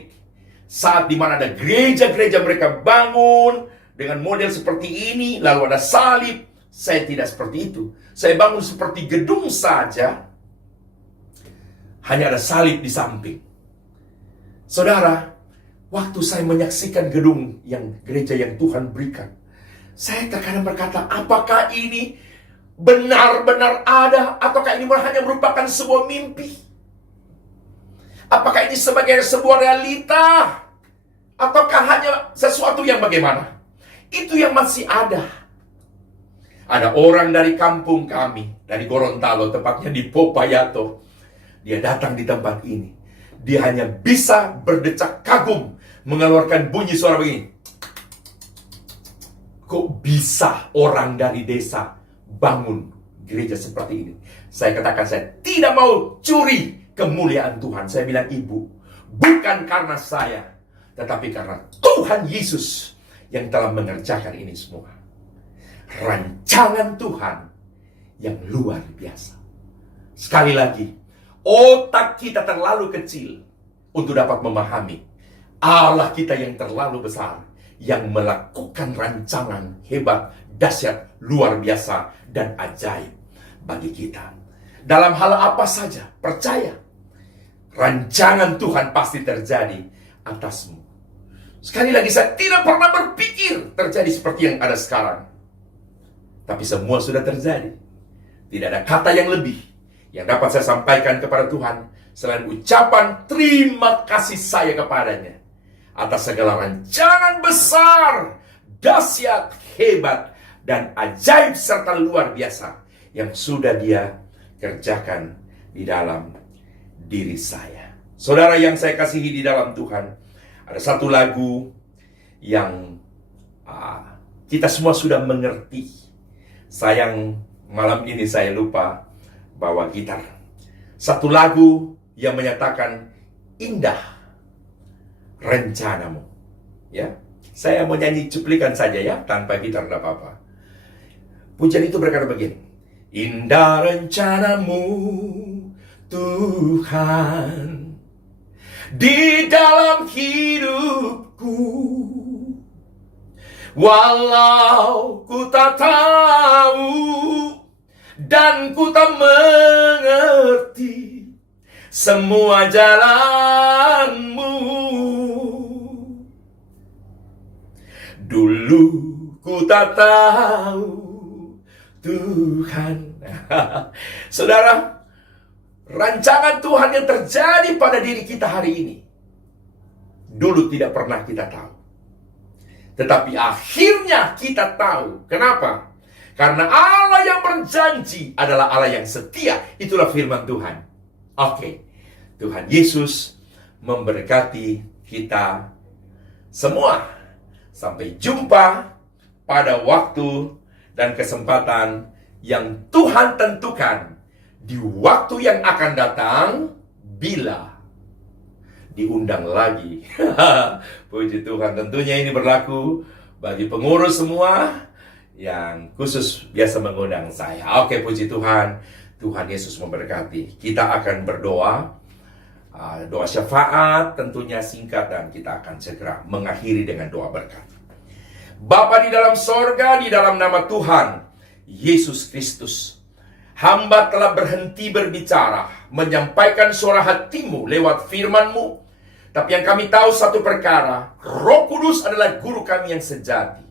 Saat dimana ada gereja-gereja mereka bangun dengan model seperti ini, lalu ada salib. Saya tidak seperti itu. Saya bangun seperti gedung saja, hanya ada salib di samping. Saudara, waktu saya menyaksikan gedung yang gereja yang Tuhan berikan, saya terkadang berkata, apakah ini benar-benar ada, ataukah ini hanya merupakan sebuah mimpi? Apakah ini sebagai sebuah realita, ataukah hanya sesuatu yang bagaimana? Itu yang masih ada. Ada orang dari kampung kami, dari Gorontalo, tepatnya di Popayato. Dia datang di tempat ini. Dia hanya bisa berdecak kagum, mengeluarkan bunyi suara begini. Kok bisa orang dari desa bangun gereja seperti ini? Saya katakan, saya tidak mau curi kemuliaan Tuhan. Saya bilang, ibu, bukan karena saya, tetapi karena Tuhan Yesus yang telah mengerjakan ini semua. Rancangan Tuhan yang luar biasa. Sekali lagi, otak kita terlalu kecil untuk dapat memahami Allah kita yang terlalu besar, yang melakukan rancangan hebat, dahsyat, luar biasa, dan ajaib bagi kita. Dalam hal apa saja, percaya, rancangan Tuhan pasti terjadi atasmu. Sekali lagi, saya tidak pernah berpikir terjadi seperti yang ada sekarang. Tapi semua sudah terjadi. Tidak ada kata yang lebih yang dapat saya sampaikan kepada Tuhan selain ucapan terima kasih saya kepadanya atas segala rancangan besar, dahsyat, hebat, dan ajaib serta luar biasa yang sudah Dia kerjakan di dalam diri saya. Saudara yang saya kasihi di dalam Tuhan, ada satu lagu yang kita semua sudah mengerti. Sayang malam ini saya lupa bawa gitar. Satu lagu yang menyatakan indah rencanamu, ya. Saya mau nyanyi cuplikan saja ya, tanpa gitar tidak apa-apa. Pujian itu berkata begini. Indah rencanamu, Tuhan, di dalam hidupku. Walau ku tak tahu dan ku tak mengerti semua jalanmu. Dulu ku tak tahu, Tuhan. Saudara, rancangan Tuhan yang terjadi pada diri kita hari ini dulu tidak pernah kita tahu. Tetapi akhirnya kita tahu. Kenapa? Karena Allah yang berjanji adalah Allah yang setia. Itulah firman Tuhan. Oke. Tuhan Yesus memberkati kita semua. Sampai jumpa pada waktu dan kesempatan yang Tuhan tentukan di waktu yang akan datang bila diundang lagi. Puji Tuhan, tentunya ini berlaku bagi pengurus semua yang khusus biasa mengundang saya. Oke, puji Tuhan. Tuhan Yesus memberkati. Kita akan berdoa, doa syafaat tentunya singkat, dan kita akan segera mengakhiri dengan doa berkat. Bapa di dalam sorga, di dalam nama Tuhan Yesus Kristus, hamba telah berhenti berbicara, menyampaikan suara hatimu lewat firman-Mu. Tapi yang kami tahu satu perkara, Roh Kudus adalah guru kami yang sejati.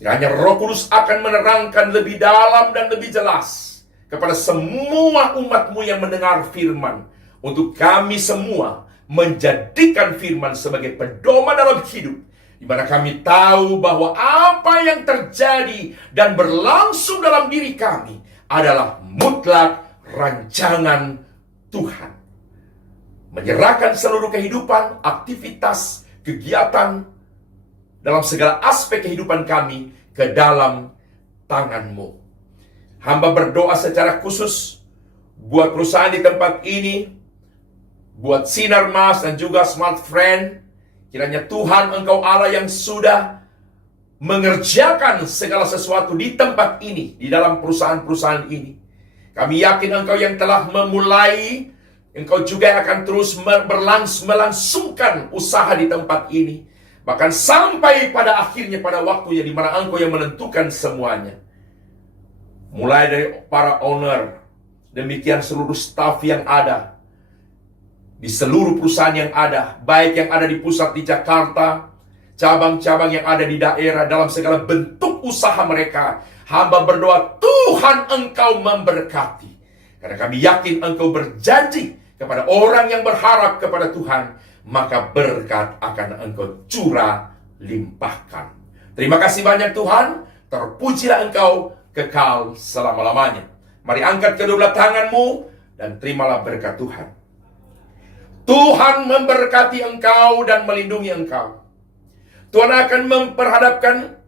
Kiranya Roh Kudus akan menerangkan lebih dalam dan lebih jelas kepada semua umat-Mu yang mendengar firman, untuk kami semua menjadikan firman sebagai pedoman dalam hidup, di mana kami tahu bahwa apa yang terjadi dan berlangsung dalam diri kami adalah mutlak rancangan Tuhan. Menyerahkan seluruh kehidupan, aktivitas, kegiatan dalam segala aspek kehidupan kami ke dalam tangan-Mu. Hamba berdoa secara khusus buat perusahaan di tempat ini, buat Sinar Mas dan juga Smart Friend. Kiranya Tuhan, Engkau Allah yang sudah mengerjakan segala sesuatu di tempat ini, di dalam perusahaan-perusahaan ini. Kami yakin Engkau yang telah memulai, Engkau juga akan terus melangsungkan usaha di tempat ini. Bahkan sampai pada akhirnya, pada waktunya di mana Engkau yang menentukan semuanya. Mulai dari para owner, demikian seluruh staf yang ada di seluruh perusahaan yang ada, baik yang ada di pusat di Jakarta, cabang-cabang yang ada di daerah, dalam segala bentuk usaha mereka. Hamba berdoa, Tuhan Engkau memberkati. Karena kami yakin Engkau berjanji kepada orang yang berharap kepada Tuhan, maka berkat akan Engkau curah limpahkan. Terima kasih banyak Tuhan. Terpujilah Engkau kekal selama-lamanya. Mari angkat kedua belah tanganmu dan terimalah berkat Tuhan. Tuhan memberkati engkau dan melindungi engkau. Tuhan akan memperhadapkan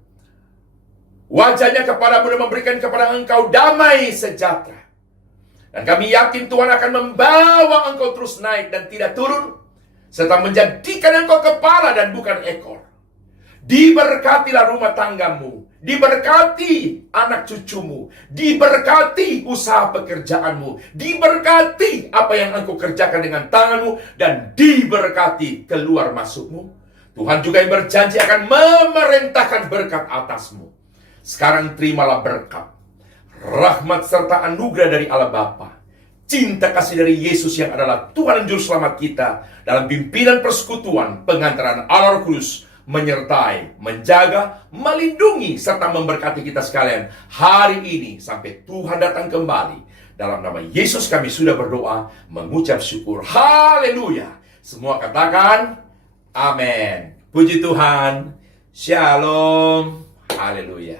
wajahnya kepadamu dan memberikan kepada engkau damai sejahtera. Dan kami yakin Tuhan akan membawa engkau terus naik dan tidak turun, serta menjadikan engkau kepala dan bukan ekor. Diberkatilah rumah tanggamu, diberkati anak cucumu, diberkati usaha pekerjaanmu, diberkati apa yang engkau kerjakan dengan tanganmu, dan diberkati keluar masukmu. Tuhan juga yang berjanji akan memerintahkan berkat atasmu. Sekarang terimalah berkat, rahmat serta anugerah dari Allah Bapa, cinta kasih dari Yesus yang adalah Tuhan dan Juru Selamat kita, dalam pimpinan persekutuan pengantaran Allah Roh Kudus, menyertai, menjaga, melindungi, serta memberkati kita sekalian hari ini sampai Tuhan datang kembali. Dalam nama Yesus kami sudah berdoa, mengucap syukur. Haleluya. Semua katakan amin. Puji Tuhan. Shalom. Haleluya.